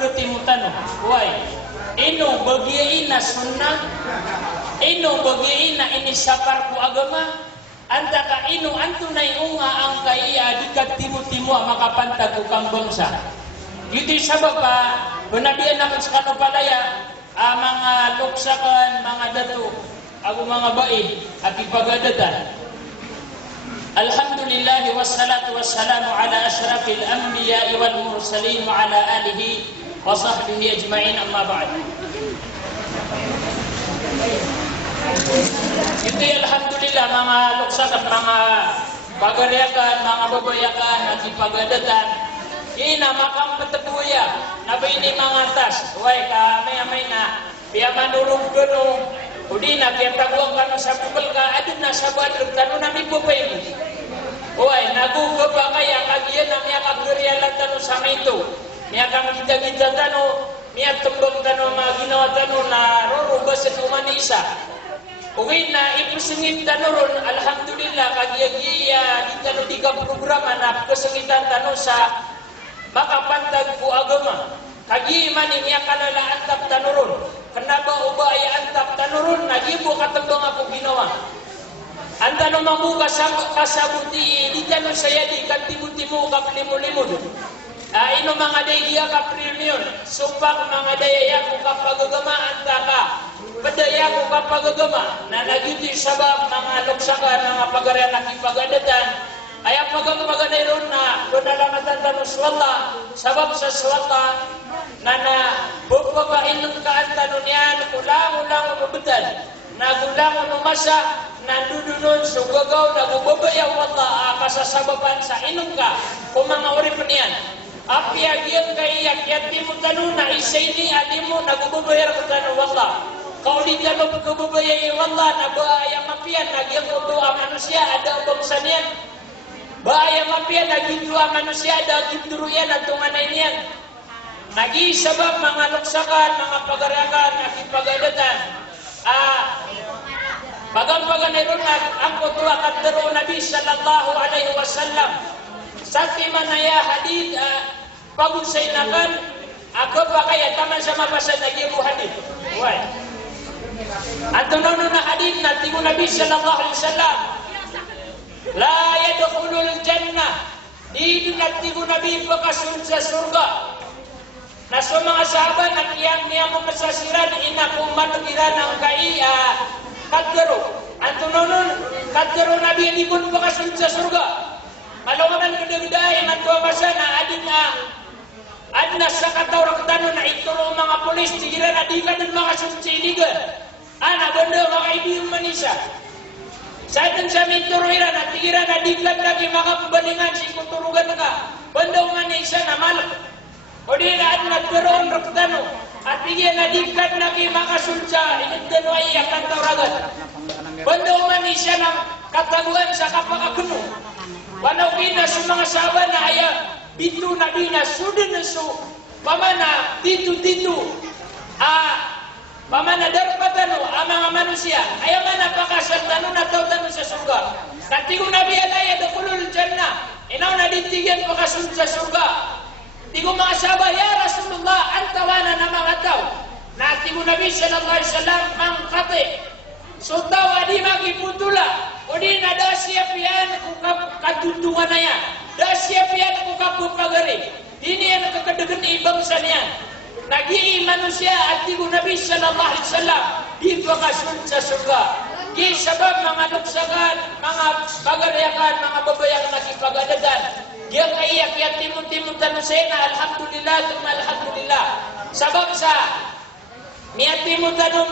ketimutano. Why? Ino bagiina sunnah, ino bagiina ini saparku agama, antaka ino antunay unga ang kaiya dikat timu-timu makapantag ukang bangsa. Iti sabab benabian naman sa kanupalaya, mga luksakan, mga datu, ako mga baid, at ipagadatan. Alhamdulillah wassalatu wassalamu ala ashrafil anbiya wal mursalin wa ala alihi wa sahbihi ajma'in, amma ba'd. Ito alhamdulillah mga luksakan, mga pagariakan, mga babayakan at ipagadatan. Ina makam petebuya nabi ini mangatas way kamay na biya manurong kuno udina biya taguang kanu sa bubal ka adun na sa badrug tanu nami bupay way nagugo ba kaya kagiyan na miya kagdurialan tanu sa ito miya kang kita tanu miya tumbong tanu mga ginawa tanu na rorubasan umanisa uwi na ipusingit tanu ron alhamdulillah kagiya di tanu di ka programa na kesengitan tanu sa makapantag ku agama kagi mani niya kanala antap tanurun kenapa ubaya antap tanurun nagibo katembang ako ginawa anta no mamuka kasabuti di tanu saya di kantimu-timu kaplimu-limun ino mga daya kaprimion supak mga daya ko kapagagama antaka padaya ko kapagagama na nagiti sabab mga luksakan mga pagarian at ipagadatan ayat pagkakabaganay ron na donalamatan tanu swalla sabab sa swalla nana bupapainom ka ang tanu niyan kulang-ulang umubutan na kulang umasa na dudunon sugagaw na gubabayaw wala kasasababan sa inom ka kung mga uri pa niyan api agyan kaiyak yati mo tanu na isay ni alimu na gubabayar ka tanu wala kau di tanu gubabayay wala na baayang mapian nagyang utuwa manusia ada bangsa niyan bahaya mapian lagi dua manusia daging duruyan at tunganay niyan. Nagi sabab mga luksakan, mga pagarakan, nakipagadatan. Bagang-baganay ron ang kutuwa katero Nabi sallallahu alaihi wasallam. Sa timanaya hadid, pagunsay nakan, ako pa kaya taman sa mabasa naging hadid. Why? At tunono na hadid na tingo Nabi sallallahu alaihi wasallam. La yadkhulul jannah di dinatigo nabi pakasun sa surga na sa mga sahabat at iyang niya masasiran inakong matugiran ang kaiya kadero antunonon kadero nabi hindi kun pakasun sa surga malungan gede-gedain at tuwabasa na adna sa katawrak tanon na ituro mga polis tigiran adikan ng mga sunsiligan benda mga ibiyong manisa saat sa minturuiran at tigiran na diklat lagi mga pabandingan si kuturugan ka banda umanisa na malak o di na at nagkaroon raktano at tigiran na diklat lagi mga sulsa inagdano ay akan tauragan banda umanisa ng kataguan sa kapakakuno wanaw kina sa mga sahabat na aya bitu na bina sudin na so pamana dito pamana darpatano ang mga manusia ayaw man napakasal tanu na tao tanu sa surga natigo nabi alaya dakulul jannah inaw na ditigyan pakasun sa surga tigo mga sahabat ya Rasulullah antawana na mga tao natigo nabi sallallahu alaihi wasallam mangkate so tao adi magiputula o di na da siap yan kung katuntungan na yan da siap yan kung kapupagari ini yan kakadegan ibang sa niyan nagi manusia atigo Nabi sallallahu alaihi wasallam di pakasun sa surga di sabab mga luksakan mga pagariakan mga babayan nakipagadatan dia kaiyak ya timun-timun tanu sena alhamdulillah thumma alhamdulillah sabab sa miya timun tanu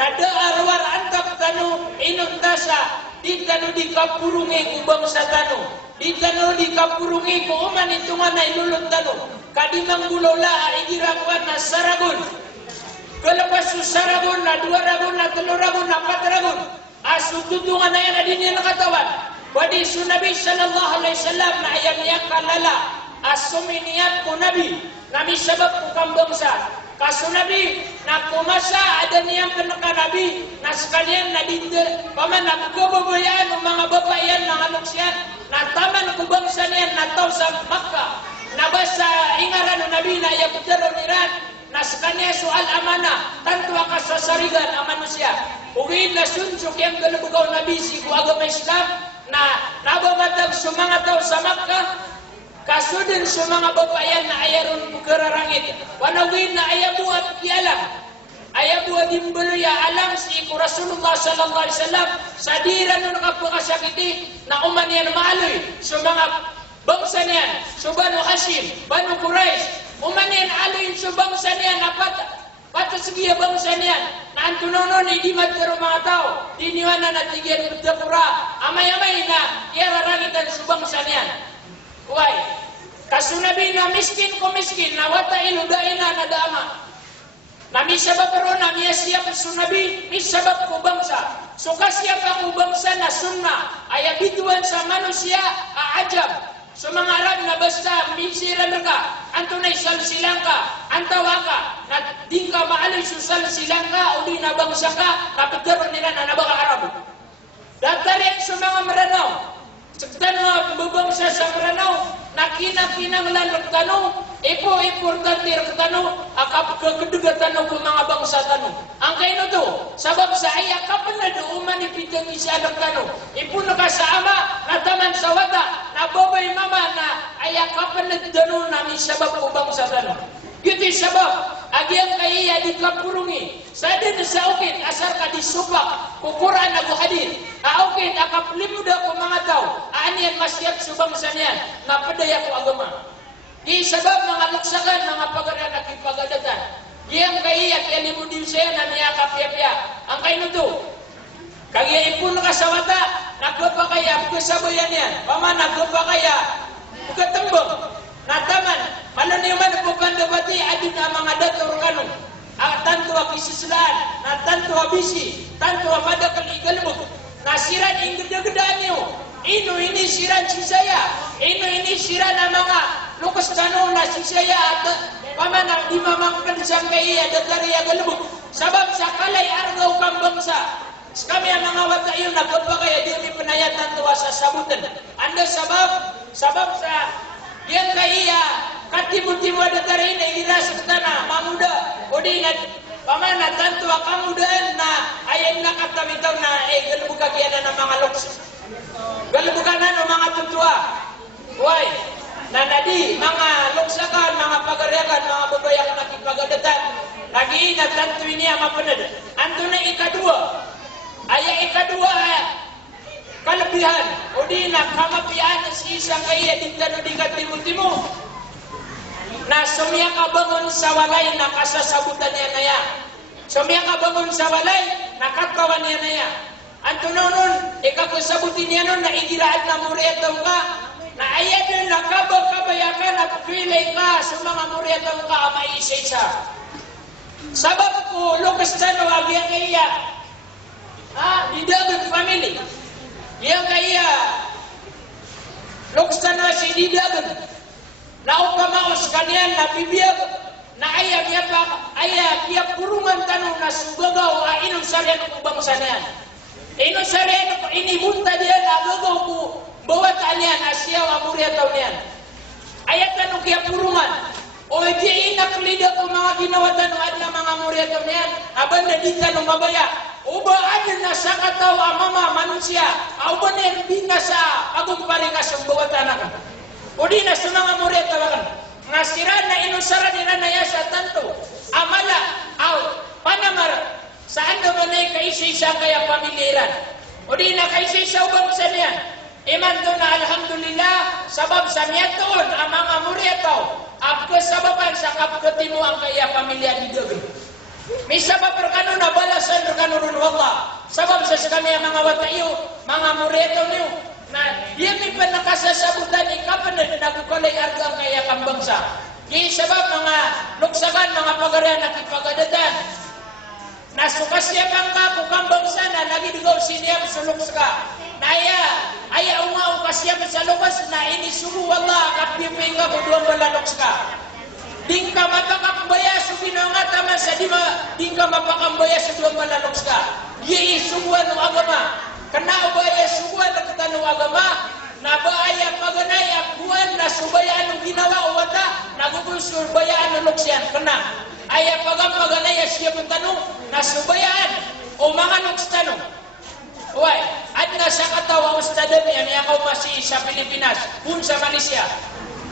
nada arwar antap tanu inun tasa di tanu di kapurungi kubang sa tanu di tanu di kapurungi ko uman itungan na ilulot tanu kadimang gulola igirakuan na sarabun kalapas sarabun na 2,000 na 3,000 na 4,000 asututungan na yan na din yung katawan wadi su Nabi sallallahu alaihi wasallam na ayam niya kalala asuminiat ko Nabi nami sabab ko kambangsa kaso Nabi na kumasa ada niyang kenaka Nabi na sekalian na dito paman na kubabayaan ng mga babayan mga luksyan na taman ko bangsa niyan na tao sa Makkah nabasa ingaran nabi na ya putero niran naskanya soal amanah tantu akan sasarigan manusia ugin na sunsuk yang galabugaw nabi si agama Islam na nabamatag sumangat sa Makkah kasudin sumanga babayan na ayarun pugerarangit wanawin na ayabuat kialam ayabuat dimbuluya alam si Rasulullah sallallahu alaihi wasallam sadiran nun kapakasakiti na uman yan maaloy sumanga bangsa niyan subanu Hashim Banu Quraisy uman yan aloy subangsa niyan apat patasgiya bangsa niyan na antunonon di matero mga tao diniwana na tigyan bertepura amay-amay na iararangitan subangsa niyan why kasunabi na miskin ko miskin na wata inudaina na dama na misabab ro na miya siya kasunabi misabab ko bangsa so kasya pa ko bangsa na sunna ay bituan sa manusia aajab so mga Arab na basta misira na ka antunay sal silang ka antawa ka na di ka maaloy susal silang ka o di na bangsa ka kapagkaroon nila na nabaga Arab datarin sa mga maranaw sagdan nga bubangsa sa maranaw nakinang-kinanglan tanong, importante ang tanong, akapagkaduga tanong kung mga bangsa tanong. Ang kaino to, sabab sa iya kapan na duuman ipitang isya ng tanong. Ipuno ka sa ama, nataman sa wata, nababay mama na aya kapan na tanong namin sabab ko bangsa tanong. Gitu sabab, agyang kaya di kapurungi. Sadin sa ukit, asar ka di supak, kukuraan na buhadin. Aukit, akaplimuda ko mga tao. Aaniyan masyap subang sanyan, napadaya ko agama. Di sabab mga luksakan, mga pagaran at ipagadatan. Iyang kaya, kaya limudin siya na niyakap-yapya. Ang kayo to, kaya ipun ka sa wata, nagpapakaya, pagkasabayan yan. Pama, nagpapakaya, pagkatambong. Nataman, malaniman po pandabati adin ang mga dator kanong. Tanto kisislaan, na tanto bisi, tanto madakal igalmog. Nasiran inggeda-gedaan niyo. Ino ini siran si saya. Ino ini siran ang mga lukas tanong na si saya at pamanang di mamangkan sampai iya datari agalmog. Sabab sa kalay argaw kang bangsa. Kami ang mga wata yun nagpapakaya di penayatan tuwa sa sabutan. Anda sabab sa yang kaya katimu-timu ada tarin iras tanah mamuda odingat pamana tantu akamudan na ayen na katamitaw na galbuka kiana na mga loks galbuka na no mga tutua why na nadi mga loksakan mga pagaryakan mga babayak na kipagadatan lagi na tantu ini ama penad antu na ikadua kalebihan odina kamapian si isang kaya dintano di katimu-timu na sumya ka bangon sa walay na kasasabutan niya na ya sumya ka bangon sa walay nakatkawan niya na ya antunonon ikakusabutin niya nun na igiraat na muriatong ka na ayan yung nakabag-kabayakan at pilay ka sa mga muriatong ka ama isa-isa sabab ko lukas tano agyang kaya di dagang family yang kaya luksana si didagan na upamaos kanyan na bibiyag na ayam kia purungan tanong na sugagaw inong saryan ko bangsa na yan inong saryan ko inibunta diyan agagaw ko bawat anyan asyaw amurya taon yan ayat tanong kia purungan o di inaklida ko mga ginawa tanong at na mga murya taon yan aban na di tanong mabaya uba adil na sa katawa mama manusia uba na yung binasa agumpari ka sa bawat anak o di na sa mga murya tawagan ngasiran na inusaran nila na yasa tanto amala panamar saan naman na kaisa-isa kaya pamiliran o di na kaisa-isa ubang sa niyan iman doon na alhamdulillah sabab sa niyatoon ang mga murya tao ang kasababan sa kapkatimu ang kaya pamilya di gabi may sabab perkano na balasan perkano rin wallah sabab sa kami ang mga watayo mga mureto niyo na yan may panakasasabutan ikapan na nagukulay argang kaya kang bangsa di sabab mga luksakan mga pagarian at ipagadatan nasukasya kang ka kung bangsa na nagidigaw siniyam sa lukska na aya umaw kasya sa lukas na inisugo wallah kapiping ka kuduang wala lukska dingka mapakambaya sa binangata sa dingka mapakambaya sa duwang malaloks ka. Di isubuan ng agama. Kana ubaya subuan na katanong agama, na baaya paganay akuan na subayaan ng ginawa o wata, nagugusubayaan ng luksyan, kena. Ay pagam-paganaya siya pong tanong, nasubayaan o mga luks tanong. Uy, at nasa katawa ustadami, ang yakaw masih sa Pilipinas, kung sa Malaysia.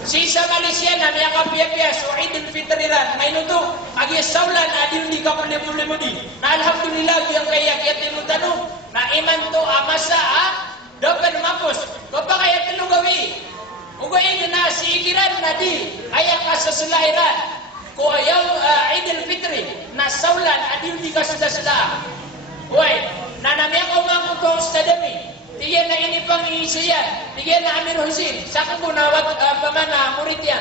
Si sa Malaysia na may kapiya-piya, so Idul Fitriran, may nuto, agi saulan, adil di ka puli-puli di. Na alhamdulillah, biyang kaya kiyatin mo tanong, na iman to amasa, dapat mapos. Kapag kaya tinugawi, ugayin na si ikiran na di, ayak ka sa sulahiran. Kung ayaw Idul Fitri, na saulan, adil di ka sila-sila. Uy, na namiyak ko mga kutong stadami, tigyan na ini pang iisuyan, tigyan na Amir Husin, sakang ko na pamana murid yan.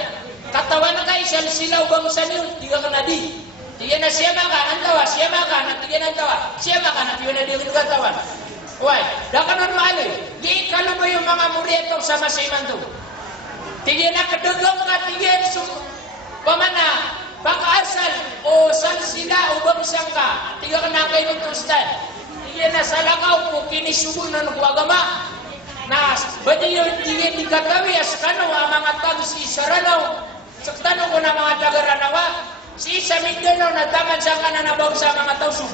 Katawan na kayo, sila ubang sa niyo, tiga ka na di. Tigyan na siya maka, antawa, siya maka, natigyan na antawa, siya maka, natigyan na di yung katawan. Uy, dakan normal eh. Di kalau ba yung mga murid ito sama sa iman to? Tigyan na kadugang ka, tigyan pamana, pag-asal o san sila ubang sangka, tiga ka na kayo ng ustad. Tigyan na sa lakaw po, kinisubunan ng agama. Na, badi yun, tigyan di katawi, as kano, ang mga tag si Saranaw, sa tanong ko na mga taga-Ranawa, si Isa Mindanao na taman sa kananabaw sa mga tausug.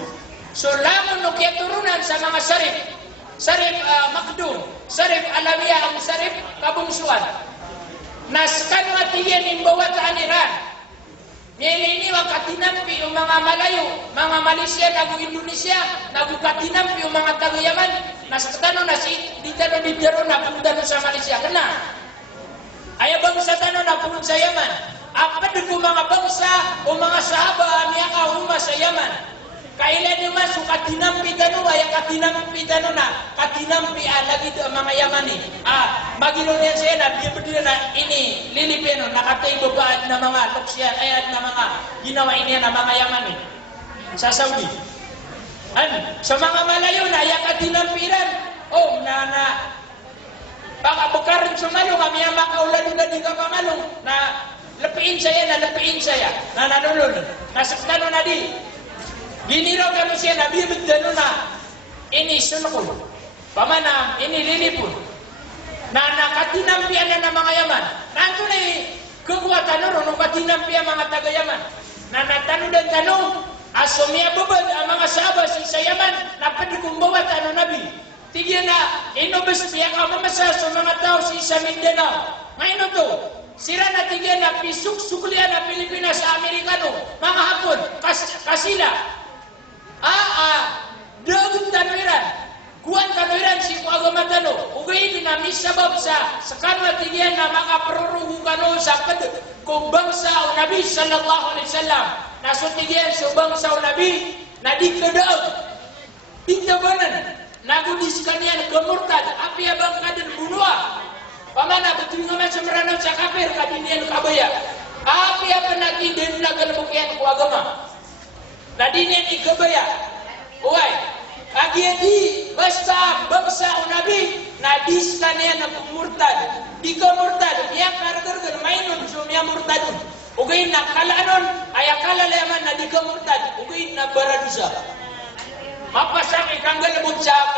So, lamon no kaya turunan sa mga sarip, sarip Makdum, sarip Alawiyah, ang sarip Kabungsuan. Nas kano at tigyan imbawat sa aniran, niliniwag katinampi yung mga Malayo, mga Malaysia, nagu Indonesia, nagu katinampi yung mga taga-Yaman, nasa tanong na si Didaro na punta sa Malaysia. Kena? Ay bangsa tanong na punta sa Yaman. Apa ko mga bangsa o mga sahaba niya kahuma sa Yaman. Kailan naman so katinampi tanong, ay katinampi tanong na, katinampi lagi ito ang mga Yamani. Maginunin siya na, biyabadila na ini, Lilipino, nakatay babaan na mga luksyan, ay na mga ginawa ini na mga Yamani. Sa Saudi. Sa mga Malayo na, ay katinampiran, baka bukarin sumalo, kami ang makaulan na di ka pangalong, na lapiin saya, na nanulol, nasaktan na di. Giniraw kami siya na bibigdano na ini sunukul. Pamana, ini lilipun. Na nakatinampian na ng mga Yaman. Nanto na kekuatan ron, nung katinampian mga taga-Yaman. Na natanong dan tanong, asumia bubad ang mga sahabat sa Yaman, na pagkumbawat Nabi. Tigyan na, inubos piya ka mamasa sa mga tao sa Mindanao. Ngayon to, sira na tigyan na pisuk-suklian na Pilipinas sa Amerikano, mga Hapon, kasila. Dagun tanwiran, kuan tanwiran si agama tano. Ugay dinami sabab sa kanwa tigyan na makaprorong kano sa kung bangsa o Nabi sallallahu alaihi wasallam. Nasutigyan sa bangsa o Nabi na di kadaog. Tinggabanan, nagudis kanian kemurtad, api abang kaden bunua. Pamana betul ngaman sa meranaw sa kafir kadinian kabaya. Api apa nagi den nagal bukian ku agama. Nadinya ni kebaya, uai, agi di basta bangsa Nabi, nadis kanian na murtad, di ka murtad, niya karder mainun sumia murtadun, ugain na kalanon, ayakala leman na di ka murtad, ugain na baradusa. Mapasak ikanggal mo sa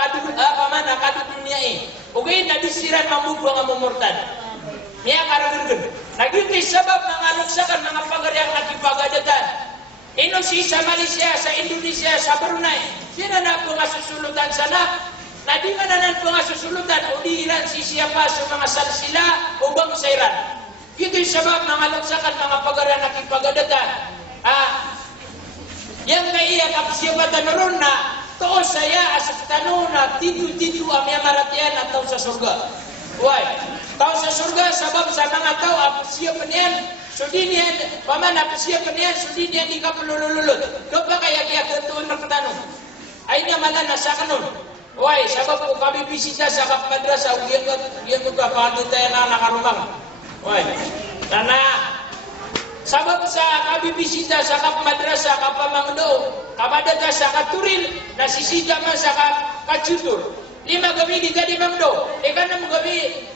mana kadud dunia ugain na disiran mamugwa nga murtad. Niya karder naging sabab ng aluksakan mga pagariang nakipagadatan. Indonesia, sa Malaysia, sa Indonesia, sa Brunei, sila na po nga susulutan sana. Na di man na po nga susulutan o di Iran si siapa sa mga salsila o bang sa Iran. Ito yung sabab ng alaksakan mga pagara nakipagadatan. Yang kaya kapsiyabatan naroon na to saya asap tanong na titu-titu amya maratian atau sa surga. Why? Tao sa surga sabab sa mga tao apsiyab niyan. Sudinian, paman apa siapa niyan? Sudinian di kapulululul. Kapag kaya ketuan magtanong. Ay niya malah nasakan nun. Why? Sabab ko kami bisita sa kapadrasa, ugiyan ko kapatid tayo na nakarumang. Why? Karena sabab sa kami bisita sa kapadrasa, kapamangdo, kapadata sa katuril, nasisita man sa kacutur. 5 gabi di tadi mangdo. Kanam gabi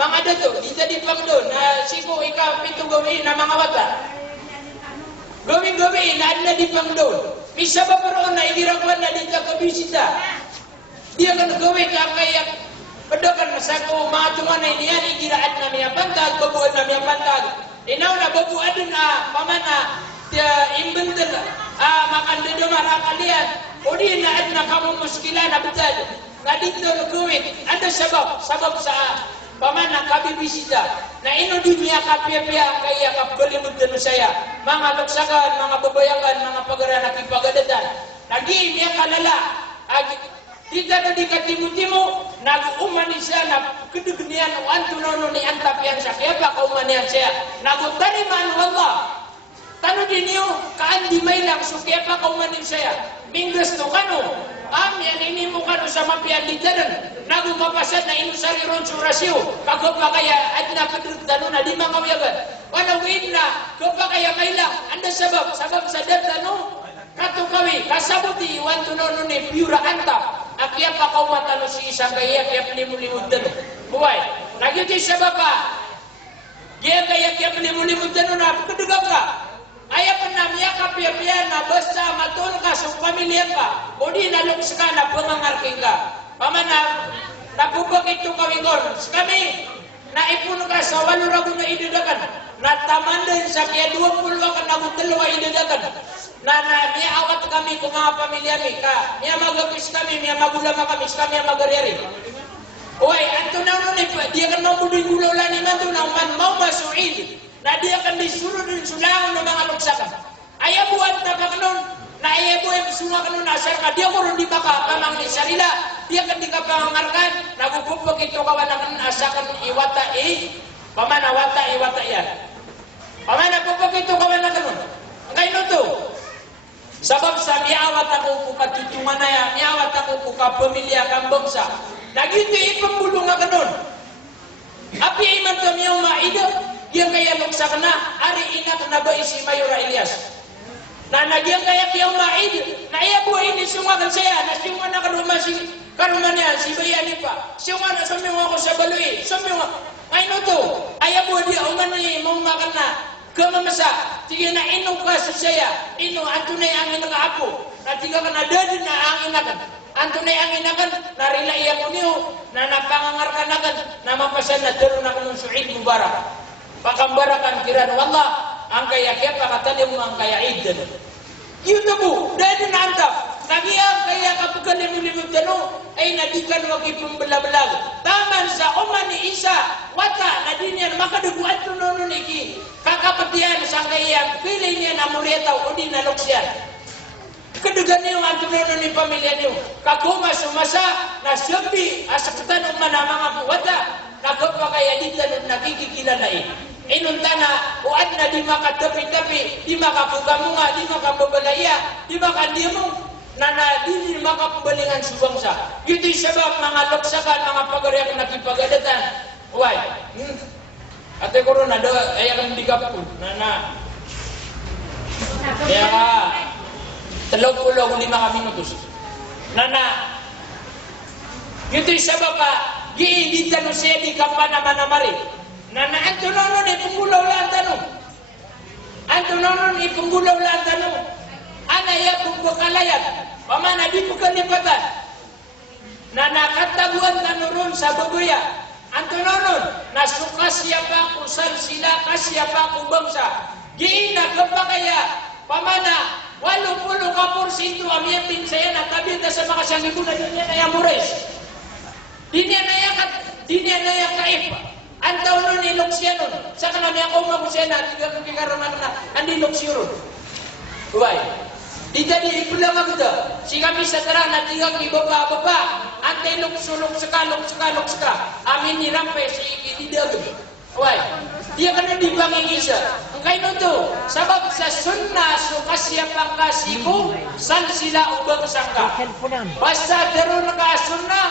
mga dato, di tadi pangdo, na siko ikaw 7 gabi na mga wata. Gabi-gabi na di pangdo. Bisa ba pero na igirakwan na di ka kabisita. Dia kan gawi ka kaya Pedakan masako matungan ini ani giraat na miya pantag babuan na miya pantag. Inaw na babuan pamana dia imbentel makan dedo marakalian. Odi na adna kamu muskilah na betad. Ngadito lukuit ada sebab sa pamana kabibisida. Na ino dunia kapia-pia kaya kapgelimut dan saya. Mga luksakan, mga babayangan, mga pagaranak ipagadatan. Lagi niya kalala. Kita na di katimu-timu, nag-umani siya na kedugnian o antunono ni antapian siya. Kaya pa kaumanian siya. Nagutariman wallah. Tano din niyo, kaan di may lang, so kaya pa kaumanin siya. Minggas to kano, yan ini mo kano sa mapian di tanan. Nagumapasad na inusari ron surasyo. Kagapa kaya, at napatulog tano na di makawiyagan. Wanawin na, kapa kaya may lang. Anda sabab sa datano. Kato kami, kasabuti, iwan tunono ni piura antap. Akia pa kaumatano si isang kaya, kaya panimulimod dano. Buhay, nagyuti sa baba. Kaya panimulimod dano na, kadugab ka. Kaya pa na miya kapya-pya na basta matol ka sa pamilya ka. O di nalungs ka na pangangarking ka. Pamana, napubag ito kami kon. Kami, naipun ka sa walurago na idadakan. Natamandan sa kaya 20 ka na dalawa idadakan. Na miya awat kami kung mga pamilya mi ka. Miya magapis kami, miya magulama kami, kami magariyari. Uy, anto na nun, dia kan mamudin gulaw lang naman doon, man mau masuid. Na dia akan disuruh din sulang ng mga luksakan. Ayaw buwan na ka nun, na ayaw buwan sunga ka nun, asar ka, dia kurun di baka pamang ni sarila, dia kan di ka pangarkan, nagugupag ito kawan naman asakan iwata pamana wata iwata yan. Pamana gupag ito kawan na nun. Ngayon ito, sabab sa miawat ako kuka tutungan na yan, miawat ako kuka pamilya kang bangsa. Nagito ipambulong na ka nun. Api iman to miyong maida, dia kaya luksak na, ari inak na ba isi Mayora Ilyas. Na nagyang kaya kiyang maid, na iya buhay ini sungakan saya, na sunga na karuma niya, si bayani pa. Sunga na sumiwa ko sa baloy, sumiwa. Ngayon to, ayaw buhay dia, uman ni mong makan na, kamamasa, tiga na inong ka sa saya, ino, anto na ang inang ako, na tiga ka na dadin na ang inakan. Anto na ang inakan, narila iya ko niyo, na napangangarkanakan, na mapasan na tero na kanong suid mubarak. Pakambarakan kiran wallah ang kaya kaya pakatalim mo ang kaya idan. Yun po, dahil naantap, nagyang kaya kapugan limu-limut dano, ay nadikan wagi pembela-belag. Taman sa oman ni Isa, wata na din yan, makaduguan to nono niki, kakapatian sa kaya, pilih niya na muriataw, o di naloksyan. Kadugan niyo ang tunono ni pamilya niyo, kakuma sumasa, na sabi, asaktan o manamang wata, nagapa kaya dito nakikikilalay. Inuntana, uad na di makatapi-tapi, di makapugamunga, di makababalaya, di makandimong, na di makapabalingan subangsa. Ito'y sabab mga loksakan, mga pagariak na kipagadatan. Uway, ate korona, ayakan di kapul, na. Kaya ka, 35 minutos. Na, ito'y sabab ka, giinditan mo siya di ka pa naman-amari. Na anto nonon ipunggulaw lang tanong. Anto nonon ipunggulaw lang tanong. Ana ya pagkakalayat. Pamana di po kanipatan. Na nakataguan tanuron sa babuya. Anto nonon. Nasuka siya pa kusal sila kasya pa kung bangsa. Giina kapakaya. Pamana 80% amiyang pinsaya na tabi na sa mga sangibu na din niya na yamures. Di niya na yakaip. Antaw nun iluksya nun. Sa kanami ako umabusya na, tiga kikaraman na, andi luksya nun. Uway. Di tadi pulang ako to. Si kami sa tara na tiga kibaba-baba. Antay luksuluk-saka. Amin ni rampe si ikididag. Uway. Dia kena dibangin isa. Ang kayo to. Sabab sa sunna so kasya pangkasiku, san sila ubang sangka. Basta darun ka sunna,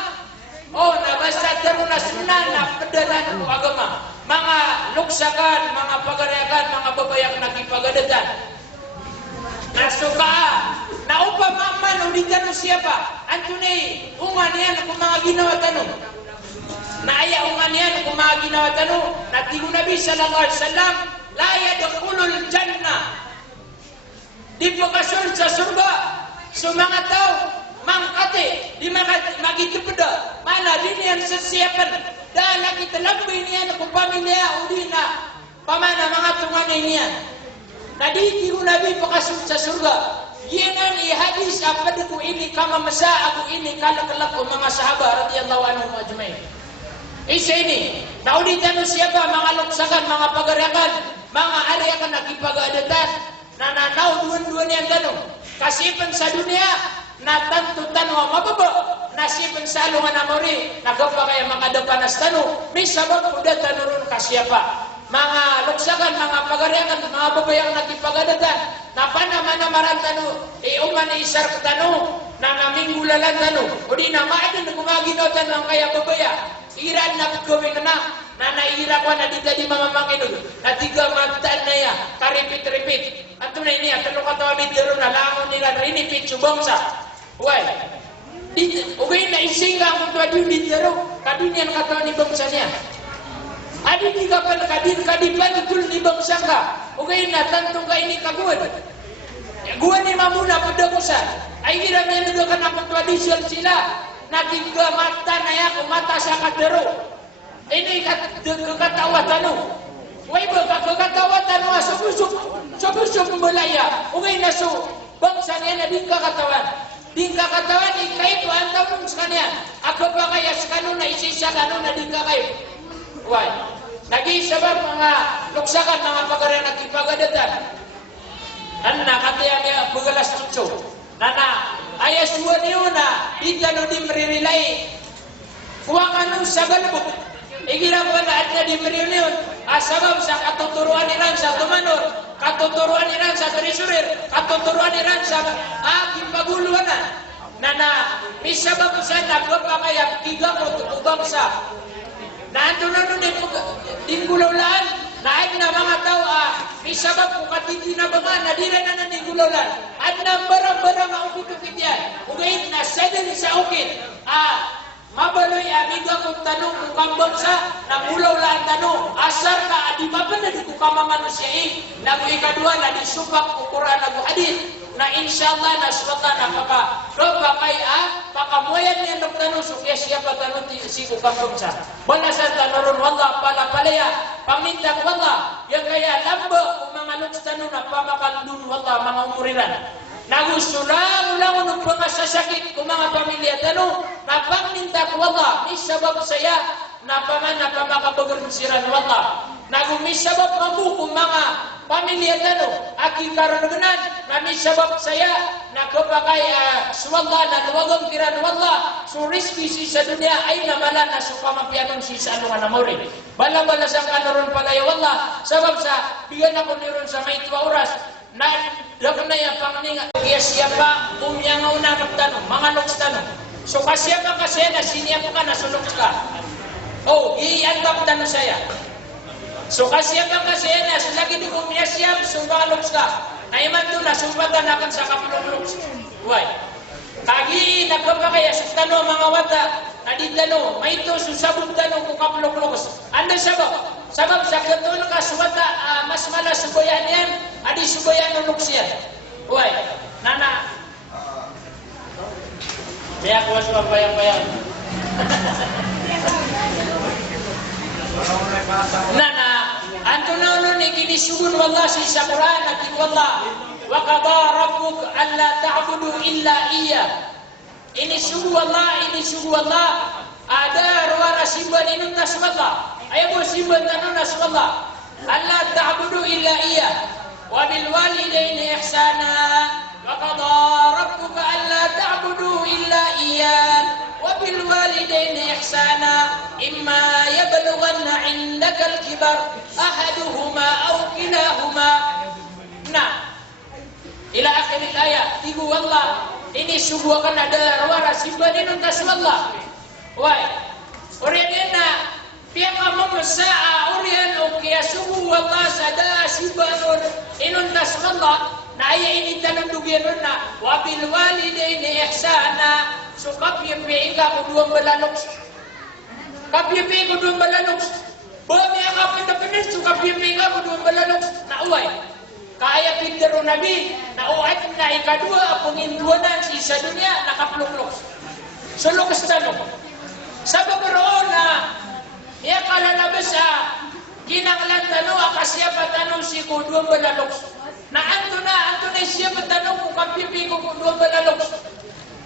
basta daruna sunnah na pedalan agama. Mga luksakan, mga pagariakan, mga babayak nakipagadatan. Nasuka, naupamaman, ulitan mo siapa? Antuni, ungan yan kung mga ginawa tanong. Naaya ungan yan kung mga ginawa tanong. Natingo Nabi sallallahu alaihi wasallam, la yadkhulul jannah. Di po kasul sa surga. So mga tao, mangkate di magiti peda mana dinian sesiapan dan kita lambi nian ku pamilya udina pamana mga tungan nian naditiru nabi pakasud sa surga yengan hadis apa deku ini kama masa aku ini kalak-kalak mga sahabat radhiyallahu anhum ajmain. Isa ini nauditan siapa mga luksakan mga pagarakan mga ariakan nakipagadatan na nanaw duwan-duwan yan tanong kasipan sa dunia na tantutan wa mababa nasipan sa alungan amori nagapakaya mga dapanas tanong may sabab udah tanurun kasiapa mga luksakan mga pagarakan mga babayang nakipagadatan na panamana marantano uman isar katano na naminggulalan tano o di na maadin na kumaginotan ng kaya babaya iran na gawin na naira ko na dito di mga manginod na tiga mantaan na ya karipit-ripit at tunay niya talo katawa ni Dero na langon nila rinipit subong sa why ugay na isinga ang tuwa di Dero kadunian katawa ni bangsa niya adi tiga pan kadipan betul di bangsa ka ugay na tantong ka ini kaguan gua ni mamuna pedagusan ay kira menuduhkan apa tradisi sila na tiga mata na ya mata sa kadero ini kekatawatan way ba kekatawatan wa subusuk belaya ugay na so bangsa niya na dingka katawan ikay to antam sekalian ako pa kaya skano na isisa kano na dingka kayo way nagi sabab mga luksakan mga pagare nakipagadatan anna kataya begalas tuco nana ayas dua niuna itano di merilai kuanganu sagalbuk igira ko na adna di meriliun asabab sa katuturuan iran sa tumanur katuturuan iran sa trisurir katuturuan iran sa kimpaguluan nana misabab sa nagpapakaya tiga ko bangsa na antunan di gulaulan naik na mga tao misabab kung katiti na ba na dira na nanigulaulan at na barang-barang ang ukit-ukit ugay na sadali sa ukit mabaloy amiga kung tanong kung kambangsa na mulaw lang tanong asar ka adimapan na di ko kamamanusya ikadua na di supak ukuran na hadith na insyaallah na suwata na pakay pakamuyan niya ng tanong sukya siapa tanong si kambangsa wala sa tanong wallah palapalaya pamintak wallah yang kaya lamba kung mga luks tanong na pamakandun wallah mga umuriran nagustulang ng pangasasakit kung mga pamilya tanong na pagmintak wallah misabab saya na pamakabagursiran wallah nagumisabab mabu kung mga pamilya tanong aki karanagan na misabab saya na kapakay swallah na luwagang tiran wallah so riski si sa dunia ay namala na supamapianon si sa anong anamori bala-bala sa kanaron palaya wallah sabab sa bigan ako niron sa may 2 oras na dapat na yung pangninga kaya siapa umyangaw na magtanong mga loks tanong so kasiapa kasi na siniapa ka na suloks ka iantap tanong saya so kasiapa kasi na lagi di umyasiyap so mga loks ka na iman doon na sumpatan akan sa kapulong loks why kagi nagpapakaya sa tanong mga wata na di tanong may ito susabog tanong kung kapulong loks anda sabab sa katulong ka suwata mas mala subayan yan adi subayan ng luksyan uy nana biya kuwas pabayang-bayang nana antunaw ni kinisugun wallah si sa Quran at wallah wa qada rabbuk alla ta'budu illa iya ini sugu wallah ada ruara simban inuntas wallah ayaw simban tanunas wallah alla ta'budu illa iya wa bil walidaini ihsana wa qada rabbuka alla ta'budu illa iya wa bil walidaini ihsana imma yablughanna 'indaka al-kibar ahaduhuma aw kilahuma ila akhir ayat tigu wallah ini subuh akan ada ruara simban inuntas wallah why oriana pia kama masaa orian o kaya subuh wallah sada simbanun inuntas wallah na aya ini tanong dugyan na wabil walidaini ihsana so kapiyempe ka ko duwang balanoks kapiyempe ko duwang balanoks ba may kapit na pinis so kapiyempe ka ko duwang balanoks na uway kaya pindaron Nabi, na uat na ikadua, penginduanan sa dunia, nakapluk-luk. Sulok tanong. Sa babaroon na, niya kalalabas kinanglan tanong, akasya patanong si kudua balalok. Na anto na siya patanong kung kapipi ko kudua balalok.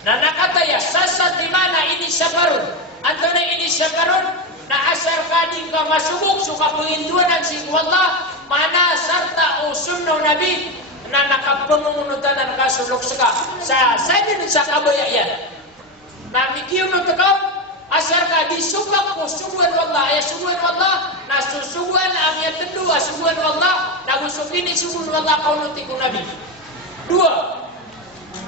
Na nakataya, sasa dimana ini siya karon. Anto na ini siya karon, na asar kading ka masubok, suka penginduanan si Allah, mana sarta o sunnaw Nabi, na nakapangungunutan na nakasulok sa din sa kabayayan. Na mikiyo no takaw, asar ka di subak ko subuan wallah, subuan wallah, na susubuan ang yatendu, subuan wallah, na gusok ini subuan wallah kaunuti ko Nabi. Dua,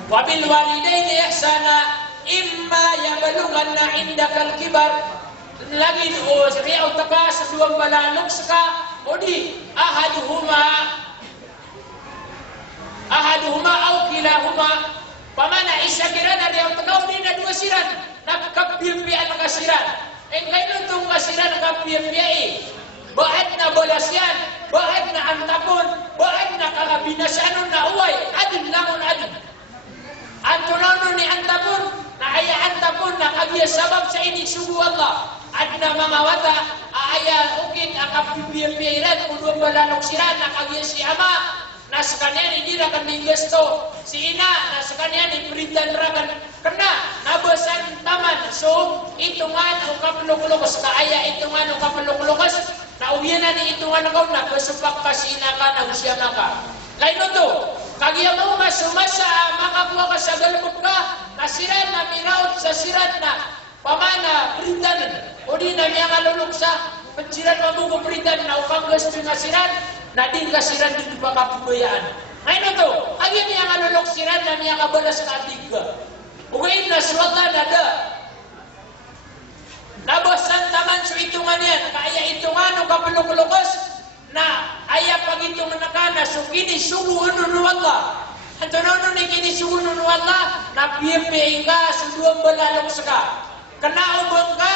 wabil walidaini ihsana imma yabalughanna indakal kibar, lagi o riyaw taka sa duwang balalok saka o di ahaduhuma aw kilahuma, pamana isa kirana riyaw taka o di na dua siran nakapiyampian ang kasiran kayo itong kasiran nakapiyampiai baad na bolasyan, baad na antapon, baad na kalabinasanon na uway, adin langon adin antunono ni antapon na aya antapon na kabiya sabab sa ini subuh Allah adna mga wata aya ukit akapipiyampiran kung doon balanok siran na kabiya si ama na sa kanya hindi na kami gusto si ina na sa kanya ni Brindan Ragan kena nabasan taman so itungan o kapulok-lukos ka aya itungan o kapulok-lukos na uwian na ni itungan ako na kasupak ka si ina ka na usya na ka lain to kagya mo masumasa makakuha ka sa galmot ka na siran na miraot sa siran na pamana Brindan o di na niya kalulok sa pensiran mabuko Brindan na upang gusto nga siran na din kasiran dito pa kapubayaan. Ngayon to, agyan niya kalulok siran na niya kabalas ka atigga. Ugayin na suwata na da. Nabasan taman so itungan yan, kaya itungan o kapulok-lukos na aya pagitungan na ka na so kini suguan no Allah. Anto no ni kini suguan no Allah na piyepein ka sa duwang balalok sa ka. Kanaubang ka,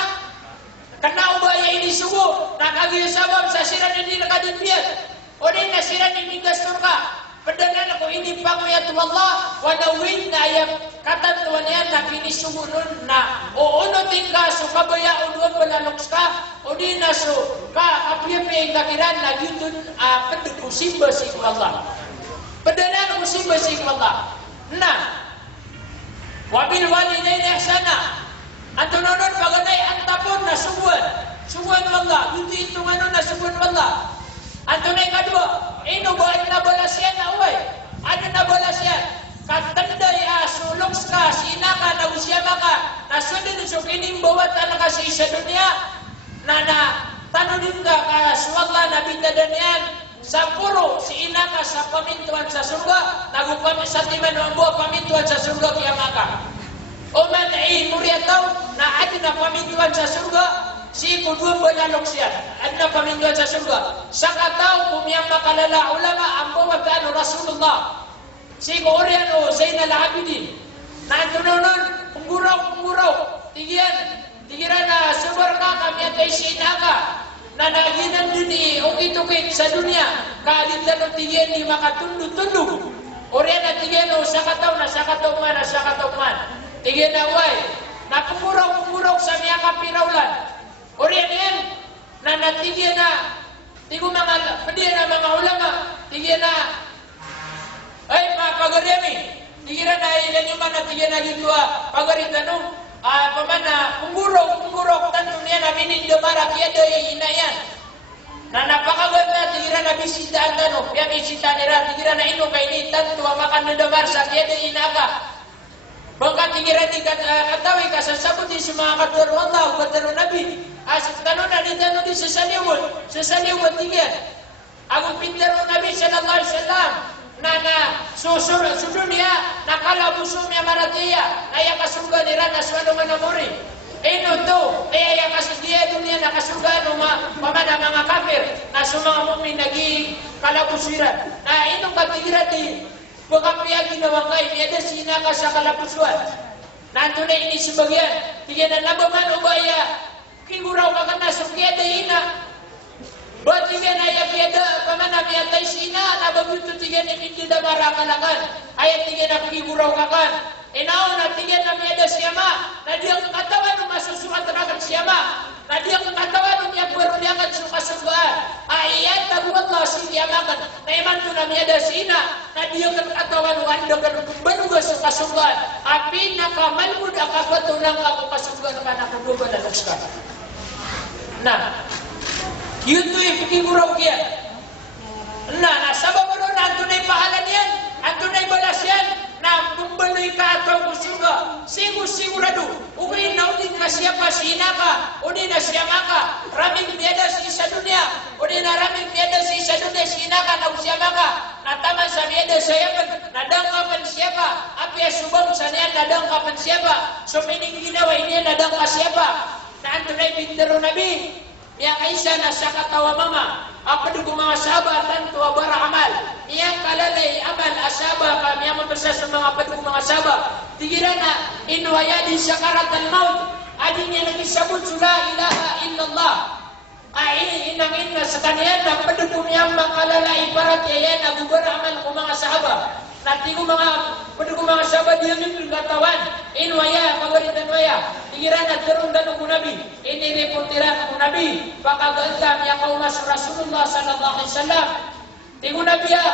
kanaubaya ini sugu, nakagaya sabab sa siran hindi nakadimpiyan. O din na siran hindi gastor ka. Padanan ako ini pangmayat Allah, wanawin na ayang katantuan yan na kinisugo nun na o unutin ka, so kabaya o doon balalok ka, o din na so ka apiyapiyain kakiran na yun pendek simba si Allah. Padanan ko simba si Allah. Na, wabil walidain ihsana. Antunonon paganay antapon na subuan. Subuan Allah. Hindi ito nga na subuan Allah. Antunay kadua. Ino ba ay nabalas yan na uway? Ano nabalas yan? Katanday sulok ka, sinaka, nagusyama ka, nasudin so kinimbawa talaga sa isa dunia, na tanudin ka suwala na bindadan yan, sa puro, si inaka sa pamintuan sa surga, nagupami sa timan ng buwa pamintuan sa surga kaya maka. O man ay muriataw na atin na pamintuan sa surga, si kudua balalok siya, atin na pamintuan sa surga. Sa kataw, kumiyang makalala ulama, ang bawat Rasulullah, si Korean o Zainal Abidin, na tununon, pungguraw, tigiran na subar ka, kami at ay sinaka, na naginan din ukit-ukit sa dunia, kaalitan o tigyan ni makatundog-tundog. Korean na tigyan o sa kataw man. Tigyan na way, na pungguraw sa miya kapirawlan. Korean yan, na natigyan na, tigo mga, pwede na mga ulama, tigyan na, ay, mga pagaryami, tigiran na ilan yung mga tigyan na gito pagarita no, pamana, punggurok, tanong niya na minindamara, kaya doon yung inayan. Na napakaganda, tigiran na bisitaan tanong, kaya bisita nila, tigiran na ino kay ni tanto, makan na damar sa kaya doon inaka. Bangka tigiran ni katawi, kasasabot din sa mga katwar Allah, katwar Nabi, asik tanong na, di tanong din sa saliwot, tigiran. Agong pintaro Nabi sallallahu alaihi wasallam, na susunod niya, nakalabuso niya maratiya, kaya kasurga nila na swalo manamuri. Ino to, kaya kasurga niya nakasurga ng mga kafir, na mga mu'min naging kalabusiran. Na inong katigiran di, pagkapiya ginawa kayo, niya na sinaka sa kalabusuan. Nanto na ini sebagyan, tigyan na nabaman o baya, kiguraw ka na, so kaya da ina. Ba't tigyan na iya kaya da, pamana kami atay sina na bagyuto tigan hindi da marakalakan ayat tigan na kiguraw kakan inaw na tigan na miyada siyama na diyang katawan ng masusukat rakan siyama na diyang katawan ng yakbarunyakan sukasabaan ayat tabu Allah siyamakan na iman to na miyada sina na diyang katawan wando kan kumbanuga sukasabaan api nakamalmud akapatunang kakapasabaan ka nakuduba na lukska nah yun to yung kiguraw kaya nah sabab mo na tunay pahalan yan ang tunay balas yan na kumbaloy ka atau kusuga sigurado uwi na udin ka siapa sina ka udin na siyama ka raming biada sa isa dunia udin na raming biada sa isa dunia sina ka na siyama ka nataman sa biada sa yaman nadang kapan siapa api subang sa niyan nadang kapan siapa so mining ginawa ini nadang ka siapa na ang tunay bintero nabi yang Aisyah nasaka tawa mama apa dugu mga sahabat tanto abara amal yang kalalay amal asaba kami yang membesar sama apa dugu mga sahabat tigirana inwaya di sakarat al-maut adinya lagi sabut la ilaha illallah ai inang inna sekalian apa dugu yang makalalay ibarat yayan abu beramal ko mga sahabat nanti ko mga pendukung mga sahabat dia min katawan inwaya pagaritan waya tigirana terun dan Nabi ini reputiran Nabi pakagantam yang kaum Rasulullah sallallahu alaihi wasallam tingu Nabi ya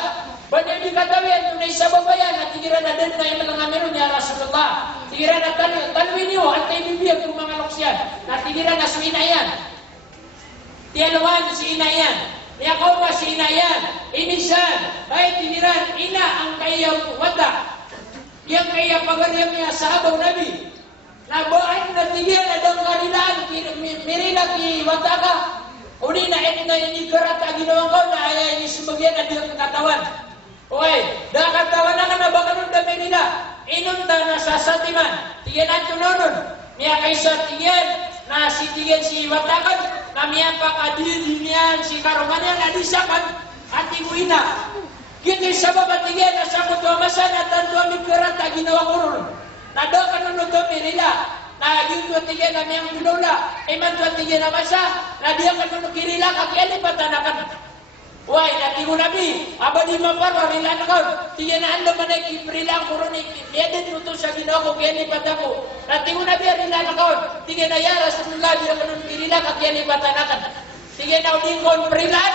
banyak dikatakan tunai sababayan at tigirana din na yung mga ya Rasulullah tigirana tanwinyo at tayo bibiyag yung mga luksyan at tigirana sa inayan tialawan si inayan ya kaum si inayan inisan baik tigiran ina ang kayang wata yang kaya pagariam niya sahabaw Nabi na buhay na tigyan na daw karilaan mirila ki wataka uli na na inikarat ang ginawang ko na ay isumagyan na diyang katawan oy da katawan na na bakanon da mirila inunta na sasatiman tigyan at tunonon niya kaysa tigyan na si tigyan si watakan na miyan pakadiri niyan si karumanyan na disakan at ibuina gitu sabab at tigyan na sa kutuamasan at tanto amikarat ang ginawang ko nado kanunod to mirila na yung tiga na miyang bilola iman to tiga na masa na dia kanunod kirila kakiali patanakan why nati mo nabi abadi mapar rila na kaun tiga na ando manay kiprilang kuruni edit mo to sa ginoo ko kiali patako nati mo nabi rila na kaun tiga na ya Rasulullah dia kanunod kirila kakiali patanakan tiga na udingon prilan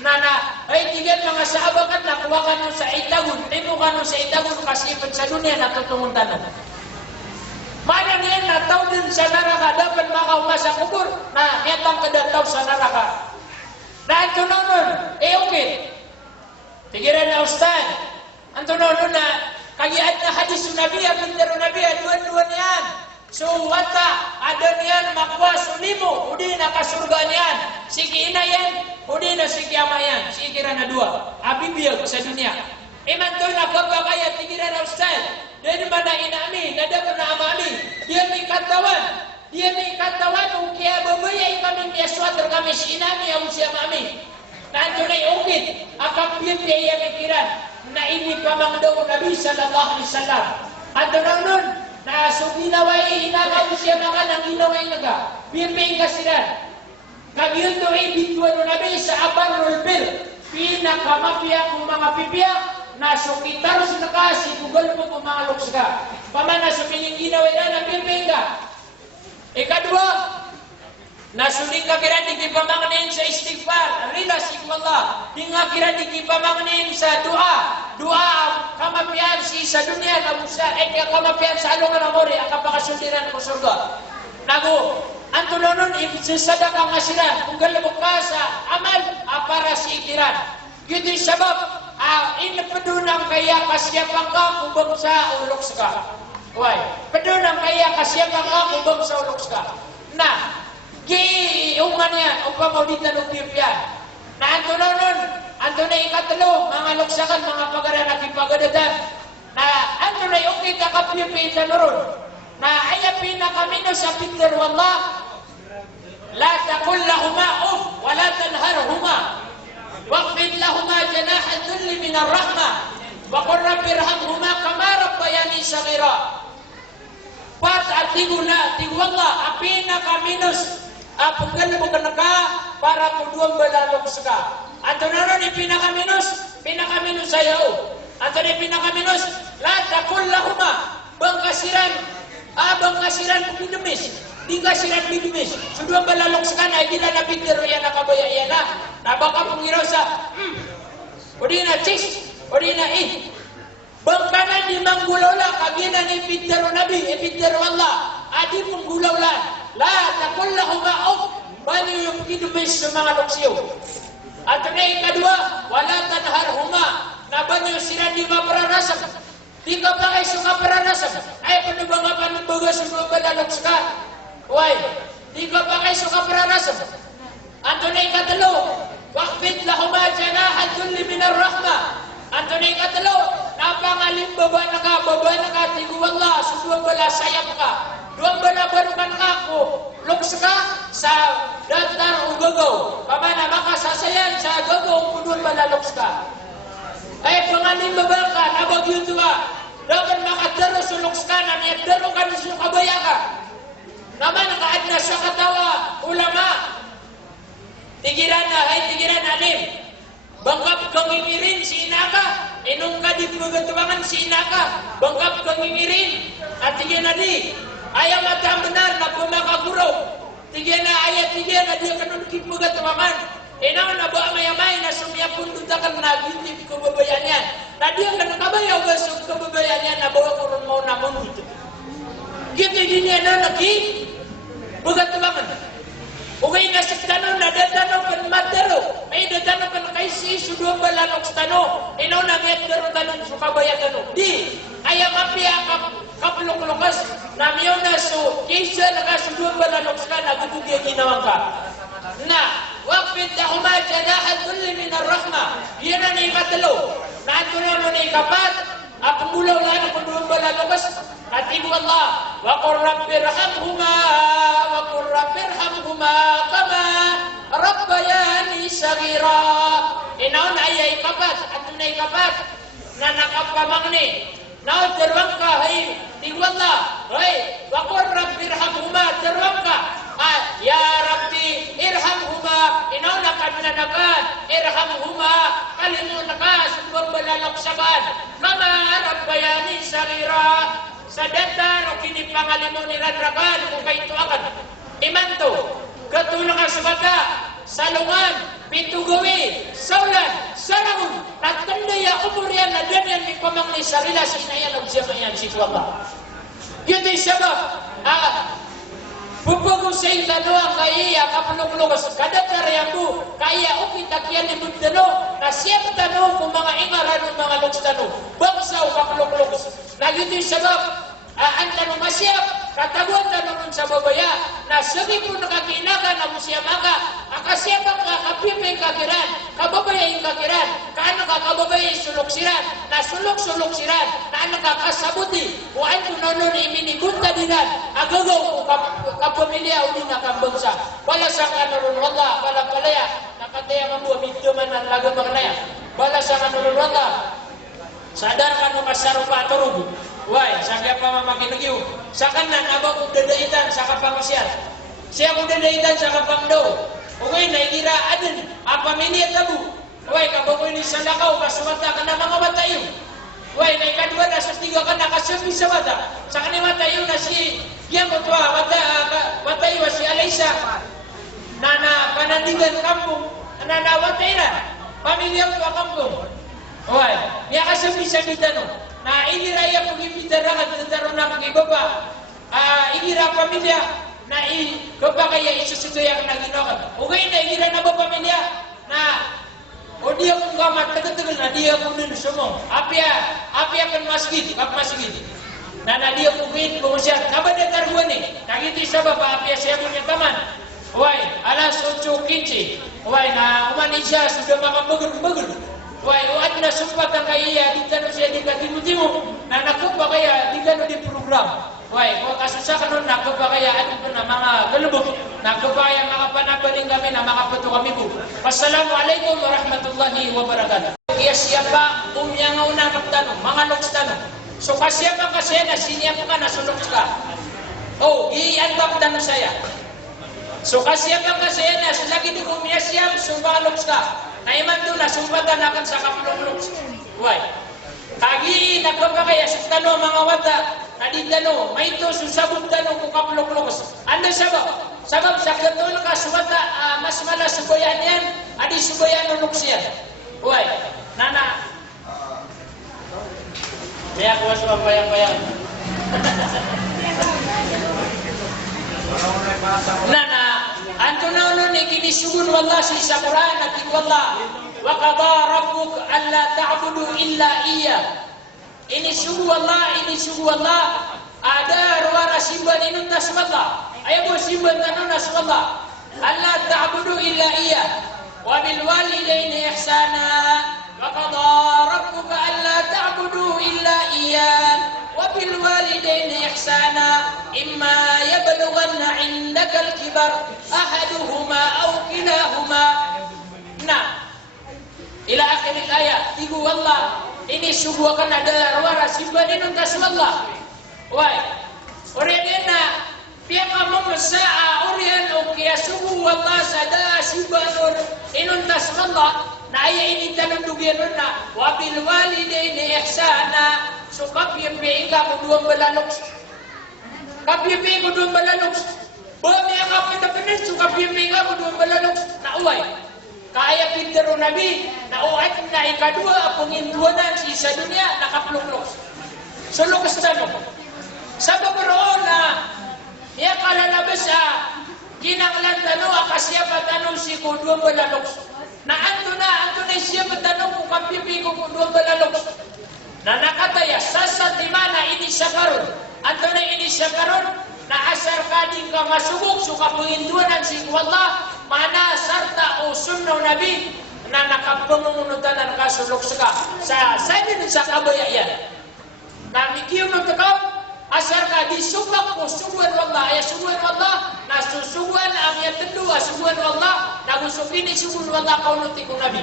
nana ay tiga mga sahabat nakuha ka nun sa itagun timo ka nun sa itagun kasi sa dunia natutungon tanan mana niyan na tao din sa naraka dapat makauma sa kubur na netang kadataw sa naraka na ito nun okay tigiran na ustad ito nun na kagiat na hadis nabiya bintero nabiya duwan yan so wata ada niyan makwa sulimu udi na kasurga niyan siki ina yan udi na siki ama yan sikira na dua abibiyag sa dunia iman to na kabakaya tigiran na ustad dari mana inami nada pernah amami dia may katawan kaya babaya kami biasa terkami sinami yang usia kami nanti na ukit akap pipi yang mikiran na ini pamang daw Nabi sallallahu alaihi wasallam atau nun na suginaway inaga usia makan ang ginaway naga pipi kasiran kabiyon to ay bituan Nabi sa apan bil pinakamapiyak ng mga pipiyak na sukitar sa nakasi Google mo pumalok ka pamana sumiling ginaway na pipinga ikadua na suling kakira di pamangnin sa istighfar rila sikwallah tingga kira di pamangnin sa doa kamapian si sa dunia kamusa kamapian sa along namori akapakasundiran ko surga nago antunonon ibsisadaka ngasiran Google mo ka sa amal para si ikiran gitu sabab ini pedunang kaya kasiapang ka kubang sa ulok ska. Why? Pedunang kaya kasiapang ka kubang sa ulok ska. Nah, giungan yan upang auditan ng pipyan. Na anto na ikatalo, mga luksakan, mga pagaran at ipagadatan. Na anto na okay kakapipin na noron. Na ayapin na kami no sa Peter wallah. La takul lahuma wala tanharhuma. واغفر لهما جناح الذل من الرحمة وقل رب ارحمهما كما ربياني صغيرا. Pat at tigula, tigwala, apina kaminus Apunggan bukan ka para kuduang balalok suka. Anto naron pinakaminus sayo. Anto ni pinakaminus la takul lahuma bangkasiran bidumis. Di kasiran bidumis. Suduang balalok suka na gila na pikir ya nakabaya ya na baka pungiraw sa Odina cis, odina bangkanan di manggulaw la kagina ni pitero nabi, pitero Allah. Adi penggulaw la takul lahuma bani yung kidumis sa mga luksiyo. At na ikadua, wala tanharhuma na bani yung sila di maparanasam. Di ka pa kayo suka paranasam. Ay, panubang panumbaga sa mga balalok ka. Why? Di ka pa kayo suka paranasam. At na ikatalo, waqfit lahuma janahan tulli minar rahma. At na ikatalo, napangalim baba na ka, tigu Allah, suduang bala sayap ka. Duang bala barukan ako, luks ka sa datar ugagaw. Pamana maka sasayan sa ugagaw, kudun bala luks ka. Ay pangalim baba ka, nabag yun tuwa. Dapat makadaro sa luks ka, naniyadaro ka na sa kabaya ka. Naman kaad na sa katawa, ulama. Tigiran alim. Bangkap kang imirin si inaka. Inong ka di pagatubangan si inaka. Bangkap kang imirin. At tigyan na di. Ayaw matang benar na pumakaguraw. Tigyan na dia kanunukit magatubangan. Inaw na ba mayamay na sumiyapun dutakan na gintip kababayan yan. Na dia ka nakabayaw ka sa kababayan yan na bawa kurun mau namun dito. Gitu din yan na lagi. Magatubangan. Okay na sa tanong na dadano kan matero. May dadano kan kaisi suduang balanok sa tanong. Inaw na metero tanong sa kabayan tanong. Di. Ayaw mapia kapulok-lukas. Namiyaw na so. Kisa nakasuduang balanok sa na gudugi ginawang ka. Na. Waqfit lahuma janahan tulli minar rahma. Yan na ikatalo. Naatunan na ikapat. Ang mulaw lang ang duwang balalokas. At ibu Allah. Wa qur rabbirhamhuma kama rabbayani saghira. Inaon ay ikapat. At na ikapat. Na nakapamangni. Na terwang ka. Hey. Ibu Allah. Hey. Wa qur rabbirhamhuma terwang ka. Ya Rabbi irhamhuma inaw na kananakan irhamhuma kalimun ka subang balalok saban kama rabbayani sarira sa datar o kini pangalimon ni radrakan kung kaito akan imanto katulong ang sabata salungan pitugawi saulan sarangun natandaya umurian na danyan ni pamangli sarila sinayan o siyamayan si Allah yun din sabab Pupugo sa itano kaya kapulog-logos kada karyamu kaya ukitakian ni mundano na siyang tanong kung mga ingaran ng mga logstano bangsaw kapulog-logos nagiti sabab ang tanong masyap kataguan tanong sa babaya na sabi ko nakakinaga na musya maka akasiyapang kakapiping kakiran kababaya yung kakiran kaano kakababaya yung suluksiran na sulok-sulok siran na ano kakasabuti kung ano nonon iminigunta dinan agagaw ko kapamilya o din nakambangsa wala sa kanarun wala wala palaya nakataya mabuha medyo man ang lagang magnaya wala sa kanarun wala sadar ka no kasarupa turug why sagya pa mamakinagyo sa kanan abang udadaitan sa kapangasyat siya udadaitan sa kapangdaw okay naikira adin apamilya tabu why kabagoy ni sa lakaw kasumata ka na mga batayo why naikadwa na sa tiga ka nakasabi sa bata sa kanima tayo na si yang betua batayo si Alaysa nana panandigan kampung nana watairan pamilya tua kampung why niya kasabi sa kita no na iniraya pagipidarakan tentaro na pagibaba inira pamilya na kaya isusuto yang naginokan okay na inira na ba pamilya na o dia kung gamat tagal-tagal na dia kunin sumo apya kan masjid kap masjid na dia kunin kumusya nabadatar gua ni nagiti sa baba apya siya punya taman why alas 8:15 why na umanisya sudah makabagul-bagul why uat na sumpat ang kaya di kano siya di katimu-timu na nakupa kaya di kano di program why kung kasusa ka nun nakupa kaya atin po na mga galubok nakupa kaya mga panabaling kami na makapato kami po. Wassalamualaikum warahmatullahi wabarakatuh. Kaya siapa umyangaw na magtanong mga loks tanong so kasya pa kasi na sinya ka na suloks ka oh iyan ba tanong saya So kasya bang kasya na lagi di kumiasyam subalok ka. Na iman doon na sumbatan akan sa kaplong-lok. Why? Kagi nagpapakaya sa tano mga wata na di tano may ito susabog tano kung kaplong-lok. Ano sabab? Sabab sa katol ka suwata mas malas subayan yan adi subayan ulok siya. Why? Nana. Kaya kuha sa bayang-bayang. Nana, antunaw ni kinisugun wallah sa Quran at wallah wa qada rabbuk alla ta'budu illa iyyah. Ini sugu wallah ada ruara simban inuntas wallah. Ayo simban tanunas wallah. Alla ta'budu illa iyyah wa bil walidaini ihsana wa qada rabbuka alla ta'budu illa iyyah وبالوالدين إحسانا إما يبلغن عندك الكبر أحدهما أو كلاهما نعم إلى آخر الآية تقول والله ini sebuah kan ada ruara simpan ini untas wallah why oriana pia kamu masaa orian okia subuh wallah sada simpan ini untas wallah na aya ini tanong dugian na wabil walidaini ihsana. So kapiyapiin ka kung duwang balalok. Kapiyapiin ko duwang balalok. Bami ang kapitapinan, so kapiyapiin ka kung duwang balalok. Nauway. Kaya pintero nabi, nauway na ikadua, apong induanan si sa dunia, nakaplok-lok. So lukas tanong. Sa babroon na, iya kalalabas kinanglan tanong, akasya pa tanong si kung duwang balalok. Na anto na siya pa tanong kung kapiyapiin ko kung duwang balalok. Na nakataya sasa di mana ini syakarun atau na ini syakarun na asar kading ka masubok suka penginduanan si wallah mana sarta o sunnaw nabi na nakapangungunutan ng kasulok sa din sa kabayayan na mikiyo ng takaw asar ka di subak o subuan wallah ay subuan wallah na susubuan ang yatendu subuan wallah na gusupini subuan wallah kaunuti ko nabi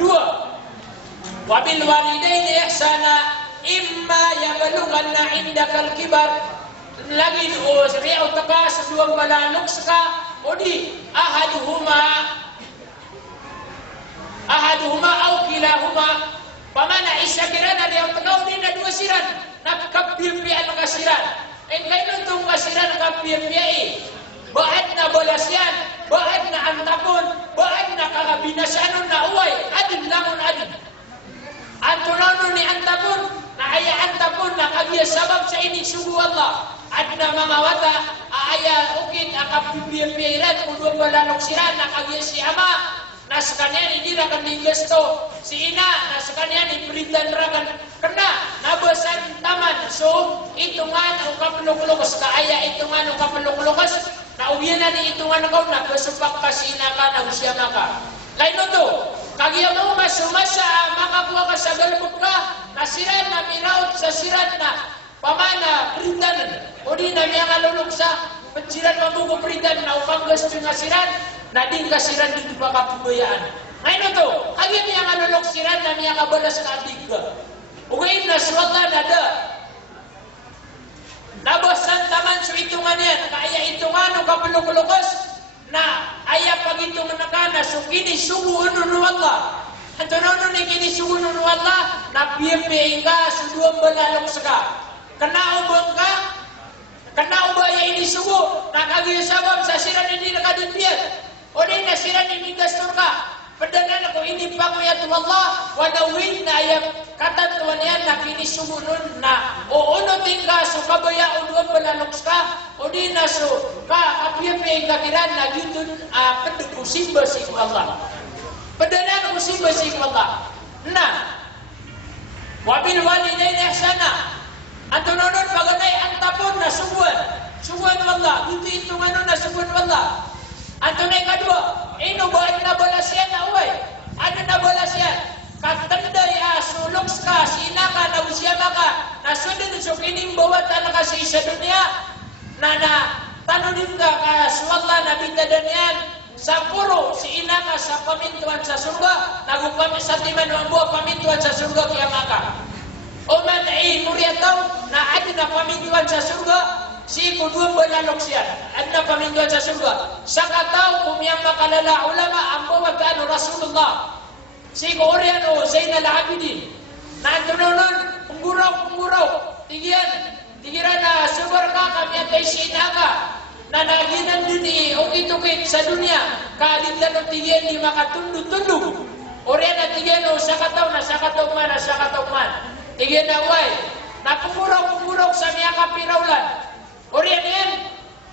dua wabil walidaini ihsana imma yablughanna indakal kibar lagi riau taka sa duwang balalok saka odi ahaduhuma aw kilahuma pamana isa kirana riau taka odi na dua siran nakapirpi ang kasiran kayo itong kasiran nakapirpi baad na bolasyan baad na antapon baad na kakabinasanon na uway adin langon adin Antunono ni antapun na aya antapun na kagiya sabab sa ini sugu Allah adna mga wata aya ukit akapipirpiran udong balanok siran na kagiya si ama na sekalian ini rakan digesto si ina na sekalian diberitan rakan kena nabasan taman so hitungan ukapulok-lokos ka aya hitungan ukapulok-lokos na ubiyan na ni hitungan ko na kesupak kasina ka na usya maka lain to kagiya mo masumasa makakuha ka sa galbog ka nasiran na minaut sa sirat na pamana printan o di na niya ngalulog sa pensiran mabugo printan na upang gusto nga siran na din kasiran dito pa kapubayaan ngayon to kagiya niya ngalulog siran na niya kabalas ka adig ka ugayin na swata na da nabasan taman so itungan yan kaya itungan o kapulok-lokos na aya pagitung nakana so kini sugu unu wallah antonono ni kini sugu unu wallah na piye ka suduang balalok saka kena ubaya ini sugu na kagiyo sabab sa siran ini nakadimpiat o di na siran ini gastor ka padanan ako ini panguyat wallah wadawin na aya katatuan yan na kini sugu nun na o uno tingka so kabaya uduang balalok saka o di na so ka apiye ka kiran na gitun pedek simba si Allah padanan ko simba si Allah na wabil walidaini ihsana antunonon paganay antapon na subuan wallah dito itungan na subuan wallah antunay kadua ino ba na balasyan na uway ano na balasyan katanday sulok ka sinaka na usya maka nasunod so kining bawat ka sa isa dunia na tanunin ka kaswalla na bintadan yan sa puro si inaka sa pamintuan sa surga nagupami sa timan ng buwa pamintuan sa surga kaya maka o man ay muryataw na adi na pamintuan sa surga si kedua benalok siya. Anda pamintuan sa surga. Sakataw kumiyang makalala ulama ang bawagano Rasulullah. Si Koreano Zainal Abidin. Nantunonon, pungguraw. Tigiran na subar ka kami at ay sinaga. Na naginan din ukit-ukit sa dunia. Kaalindan ng tigian di makatundog-tundog. Orian na tigian o sakataw man. Tigian na way. Na pungguraw sa miya kapiraulan. Orian yan,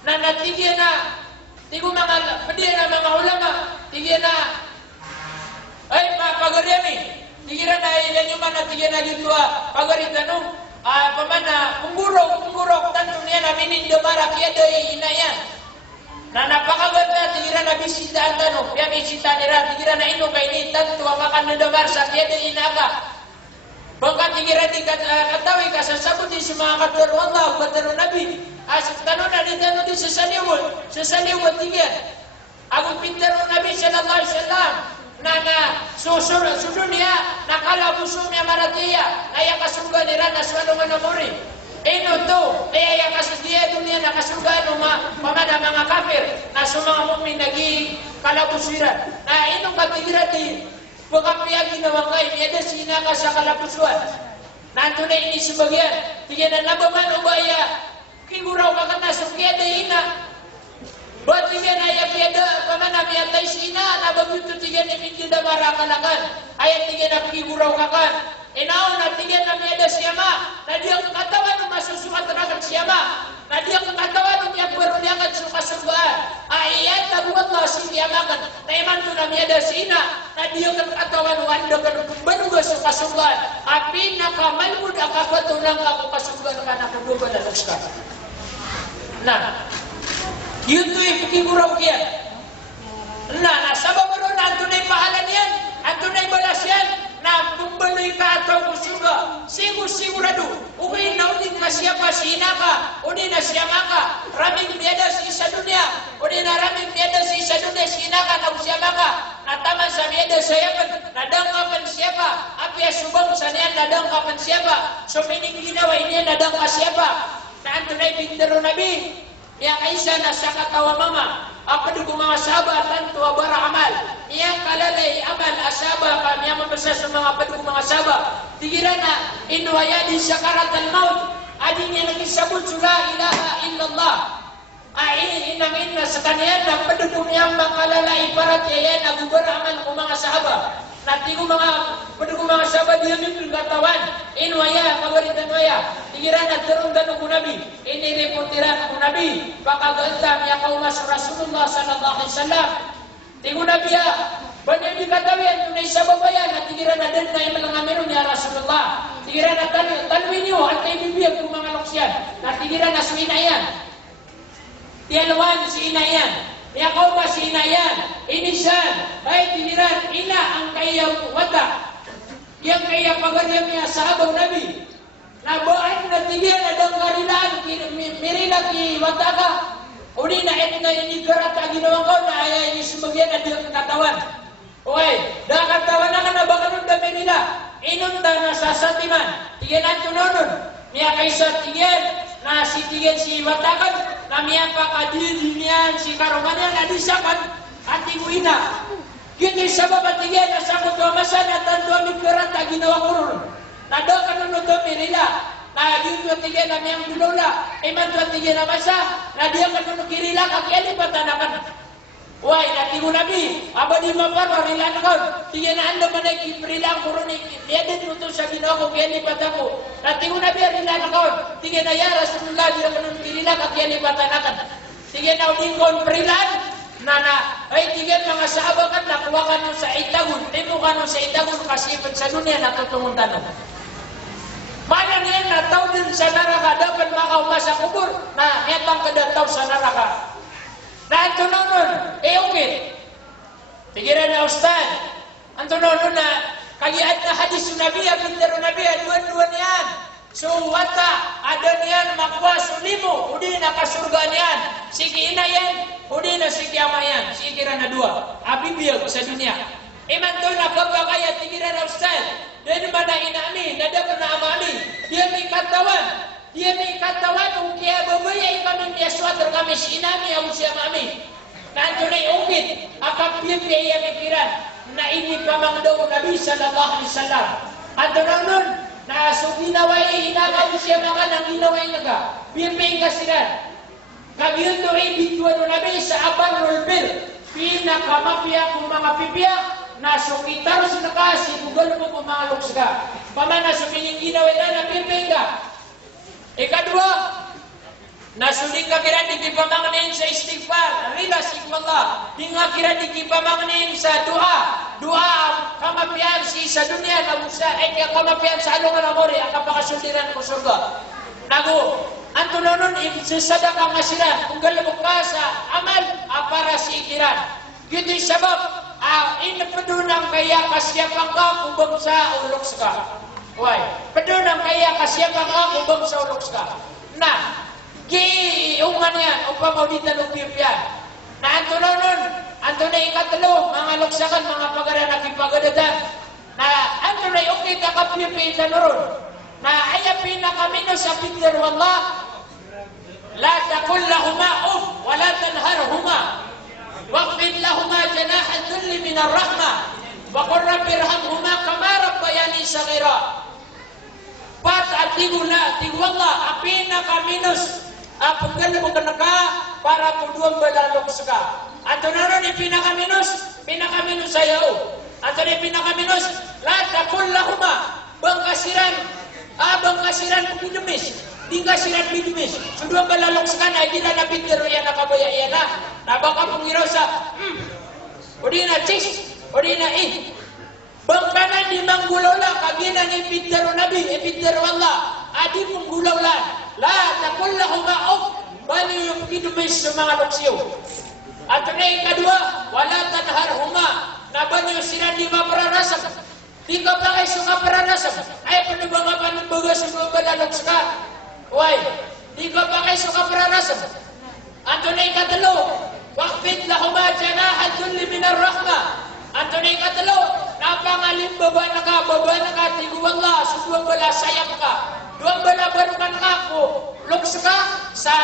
na natigyan na, tigo mga, pwede na mga ulama, tigyan na, ay, mga pagaryami, tigyan na, ilan yung mga natigyan na dito, pagaritan nung, pamana, punggurok, tanto niya na minindamara, kaya doy inayan. Na napakaganda, tigyan na bisita ang tanong, kaya bisita nila, tigyan na ino kay ni, tanto, makanadamar sa kaya doy inaga. Bangka tigyan di katawi ka, sasabutin sa mga kadwar Allah, bataro Nabi, tanong na din sa saliwot tigyan. Agung pintaro Nabi sallallahu alaihi wasallam, na susunod niya, nakalabuso niya maratiya, kaya kasuga nila na swalo manamuri. Ino to, kaya yung kasudiya dunia nakasuga mga kafir, na mga mu'min naging kalabusiran. Na ino katigiran di, pagkapiya ginawa kayo, ada sinaka sa kalapusuan. Nanto na ini sebagian, tigyan na nabaman o baya, kiguraw makatasok kaya ina. Ba't tigyan ay kiyada pamana miyatay sina, nabaguto tigyan ni Minti da marakalakan. Ayat tigyan na kiguraw kakan. Inaw na tigyan na miyada siyama, na diyang katawan ng masusukat na siyama. Na diyang katawan ng miyag beruniakan sukasugaan. Ayat na buat Allah siyamakan. Na iman to na miyada sina, na diyang katawan wanda kan banuga sukasugaan. Api nakamalmud akapatunang ako kasugaan ka na kuduga na luska. Nah, yun to yung kiguraw kiyan. Nah, sabab mo na tunay pahalan yan, ang tunay balas yan, na kumbaloy ka atau kusuga, sigurado, uwi na unin na siya pa sinaka, unin na siya maka, raming biada sa isa dunia, unin na raming biada sa isa dunia, sinaka na siya maka, nataman sa biada sa yaman, nadangkapan siya pa, api asubang sa niyan, nadangkapan siya pa, so mining ginawa ini nadangka siya pa, na ang tunay pintero Nabi, ya kaisa na sa katawa mama, apa dugo mga sahabat tanto bara amal, iya kalalay amal asaba kami yang membesar sa mga padugo mga sahabat, tigiran na inwaya di sakaratal maut, adinya lagi sabut la ilaha illallah, inang inna sa kaniyan na padugo yang makalalay parat yayan na gubara amal ko mga sahabat. Nanti ko mga padugo mga sahabat dia mimpi katawan inwaya kawalitan waya tigiran na terung danong ko Nabi ini reportiran ko Nabi pakagandam ya kaum Rasulullah sallallahu alaihi wasallam tigo Nabi ya banyak dikatakan tunai sababayan na tigiran na dan na imalangamiron ya Rasulullah tigiran na tanwinyo at kay bibiyag ko mga loksyan na tigiran na suinayan tialawan si inayan ya kaum si inayan inisan baik tigiran ila ang kaya wata yang kaya pagarian niya sahabat Nabi na baan na tigiran na dang karilaan mirila ki wataka uli na etna ini karata ginawa ko na ay ini sebagian na diyang katawan oy da katawan na na bakanon da mirila inon da na sasatiman tigiran tunonon niya kaysa tigiran na si tigiran si watakan na miya pakadiri niyan si karomanyan na disakan ati mo ina kini sabab tigiran na sa kutuwa masana tanto aming karata ginawa ko ron na do kanon do mirila na yun yung tigiran na miyang dulola iman to tigiran na masa na diya kanon kirila kakyali patanakan why natigo Nabi abadi maparo rilan ko tigiran na ando manay kiprilang kuruni diya din mo to sa ginawa ko kyali patako natigo Nabi rilan ko tigiran na ya Rasulullah diya kanon kirila kakyali patanakan tigiran na udingon prilan nana ay tigiran mga sahabat kan nakuha ka nun sa itagun timo ka nun sa itagun kasi sa dunia natutunguntan na mana niyan na tao din sa naraka dapat makauma sa kubur na netang kadataw sa naraka na ito nun okay tigiran na ustad ito nun na kagiat na hadis Nabi pintero Nabi duan-duan yan so wata ada niyan makuha sulimo udi na kasurga niyan sige ina yan udi na sige ama yan sige na dua abibiyag sa dunia iman to na pagkakaya tigiran na ustad dan mana inami nada kena amami dia ni katawan dia may katawan kaya babaya kami dia suater kami sinami ang siya mami. Nanto na iungkit akap piya mikiran na ini pamang daw Nabi sallallahu alaihi wasallam. At nun na so ginaway inagaw siya mga nang ginaway naga. Piya kasiran. Kami ito ay bituan Nabi sa Abarul Bir. Pinakamapya kung mga pipya na sukitar sa nakasi bugal mo kung mga luksga. Pamana sa pininginaw na pipinga. Ikadua, nasuling ka kira di kipamangnin sa istighfar. Rila sigmallah. Di nga kira di kipamangnin sa doa. Doa kamapian si sa dunia na musa. Kamapian sa alungan amori. Ang kapakasundiran ko surga. Nago, antunonon sesada ka masiran. Kung galabok ka sa amal, para si ikiran. Gitu sabab, inapedunang kaya kasyapang ka kung bangsa ulok ka. Why? Pedunang kaya kasyapang ka kung bangsa ulok ka. Nah, giungan yan, upang mau ditanong-pipian. Na antunonon, antunay ikatalo, mga luksakan, mga pagaran na kipagadatan. Na antunay okay kakapipi tanuron. Na ayapin na kami no sa Peter wallah. La takul lahuma wa la tanharhuma. Waqfid lahuma janah al-dhulli min ar-rahmah. Wa qur rabbi irhamhuma kama rabbayani saghira. Pat atiguna tigwallah apina kaminus apunggal mo kanaka para kuduang balalok saka. Ato naron ni pinakaminus sayo. Ato ni pinakaminus la takul lahuma bangkasiran pidumis. Tinggal sirat bidumis. Sudah balalok sekan ay dila na pitero yan nakabaya yan na. Nabaka pong irosa. Odi na cis. Odi na bangkanan di manggulaw lang. Kagina ni pitero nabi. Pitero Allah. Adi pong gulaw lang. La takulla huma'ok. Bani yung pidumis sa mga luksiyo. At na yung kadua. Wala tanhar huma. Naban yung sirat di maparanasak. Di ka pa kayo sunga paranasak. Ay panubang nga panumbaga sa mga balalok sekan. Why? Di ka pa kayo suka paranasan. Anto na ikatalo, waqfid lahuma janah al-dhulli min ar-rahmah. Anto na ikatalo, napangalim baba na ka, tiguan la, suduang bala sayap ka. Duang bala barukan ka ko, luks ka sa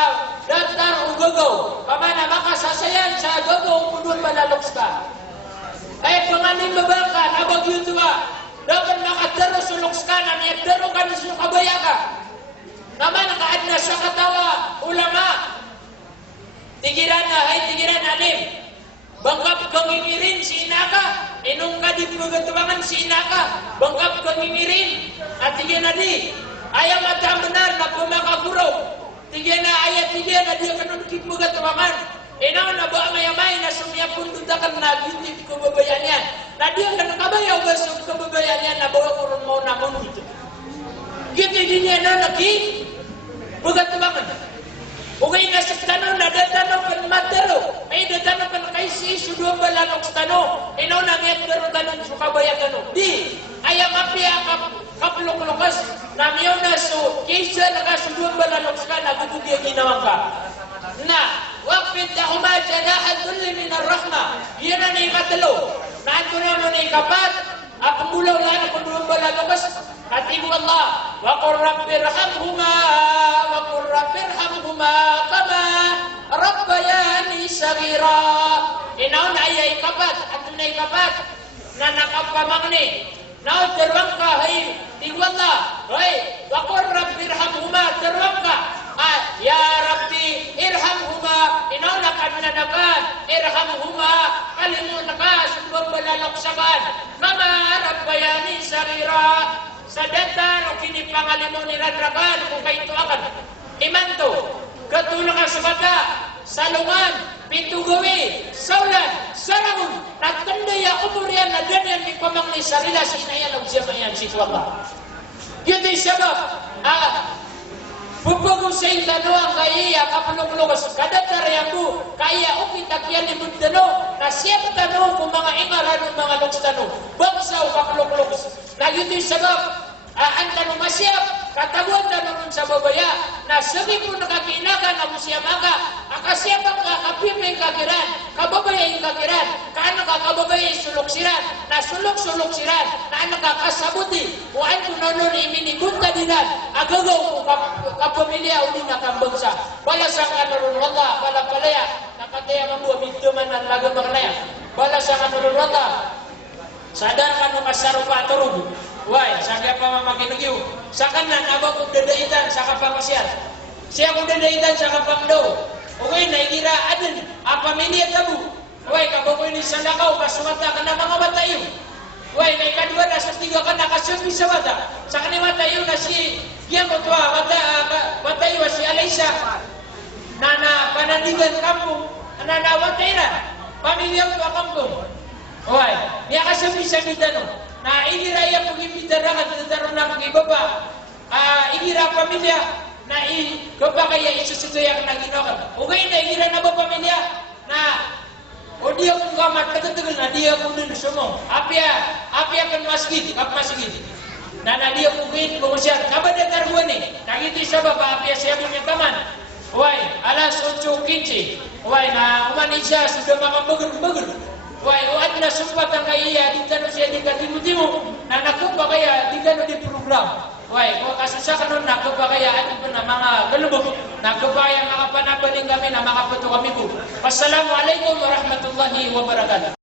datar ugogo. Pamana makasasayan sa ugogo, kuduang bala luks ka. Ay pangalim baba ka, nabag yun ba? Dapat makadaro sa luks ka, nangyadaro ka na sa kabaya ka. Naman nakaadna sa katawa, ulama. Tigiran alim. Bangkap kang imirin si inaka. Inong ka di pagatubangan si inaka. Bangkap kang imirin. At tigyan na di. Ayaw mata benar na pumakaguraw. Tigyan na dia kanunukit pagatubangan. Inaw na ba ang ayamay na sumiyapun dutakan na gintip kababayan yan. Na dia ka nakabayaw ba sa kababayan yan na bawa kurun mo na munod. Gitu dinya na lagi bukan temangan. Ugay na sa tanong na datano kan matero. Ay datano kan kaisi sudo balanok tano. Ino na ngek pero tanong sukabaya kano. Di ayam apia kapulok-lokas na miyo na so kisa naka sudo balanok kana gudu dia ginawang ka. Na waqfid lahuma janah al-dhulli min ar-rahmah. Yan na ikatalo. Na anto na ikapat. Ang mulaw na kung doon balanok Katibu Allah, wa qur rabbirhamhuma kama rabbayani saghira. Inaon ayay kapat, atun ay kapat na nakapamangni. Naon terwang ka hay tibu Allah. Hay, wa qur rabbirhamhuma terwang ka. Ya Rabbi irhamhuma. Inaon nakananakan irhamhuma kalimun ka subang balalok saban. Kama rabbayani saghira. Sa data, kini pangalimon ni Radragan, kung kayo ito akan. Imanto, katulong ka sa bata, salungan, pintugawi, saulan, sarangun, natandaya umurian na ganyan ni pamangli sarila sa inayan ang siya mayan si Tuwaba. Yun din sabab, pupagong sa intano ang kaya kapulong-lugas, kadatar yaku, kaya ukitakyan ni Mundano, na siya matano kung mga ingaran ng mga lukstano, bangsaw kapulong-lugas. Na yun din sabab, ang tanong masyap, kataguan tanong sa babaya, na sabi po nakakinaga na musya mga, Siapa kapiping kakiran, kababay kakiran, kaano ka kababay sulok siran, na sulok siran, na ano ka kasabuti, kuan ko nonon iminibunta dinan, agagaw ko kapamilya uli na kambangsa. Bala sa kanurun wala, bala palaya, nakataya mabuha, bituman ng lagang makalaya. Bala sa kanurun wala, sadar ka nung kasarupa turug. Why? Sabi pa mamakinugiw. Sa kanan, abang kong dadaitan sa kapamasyal. Siya kong dadaitan sa kapamdaw. Okay, naikira adin. Ang pamilya tabu. Why? Kabang ko ini sa lakaw, kasumata ka na mga matayo. Why? May kadwa na sa tiga ka nakasumpi sa mata. Sa kanima tayo na si Giamo Tua, matayo si Alaysa. Na panandigan kampung, na nawatay na. Pamilya ko kampung. Why? Niya kasumpi sa midano. Na igira ya pagipidara at nagtaroon na mag-ibaba. Igira pamilya na ibaba kaya isusutuyak na ginokan. Okay na igira na ba pamilya na o dia kung kamat katatagal na dia kung din sumo. Apya kan masjid, kap masjid. Na dia kung gawin kumusyan. Kabada targuan eh. Nagiti sa baba, apya siya punya taman. Uway, alas 8:15. Uway, na umanin siya, sudah makabagul-bagul. Why, uat na sumpat ang kaya, di ka siya di katimu-timu, na nakupa kaya, di ka di program. Why, kung kasusa ka nun, nakupa kaya, atin po na mga galubog, nakupa kaya makapanabaling kami, na makaputo kami po. Wassalamualaikum warahmatullahi wabarakatuh.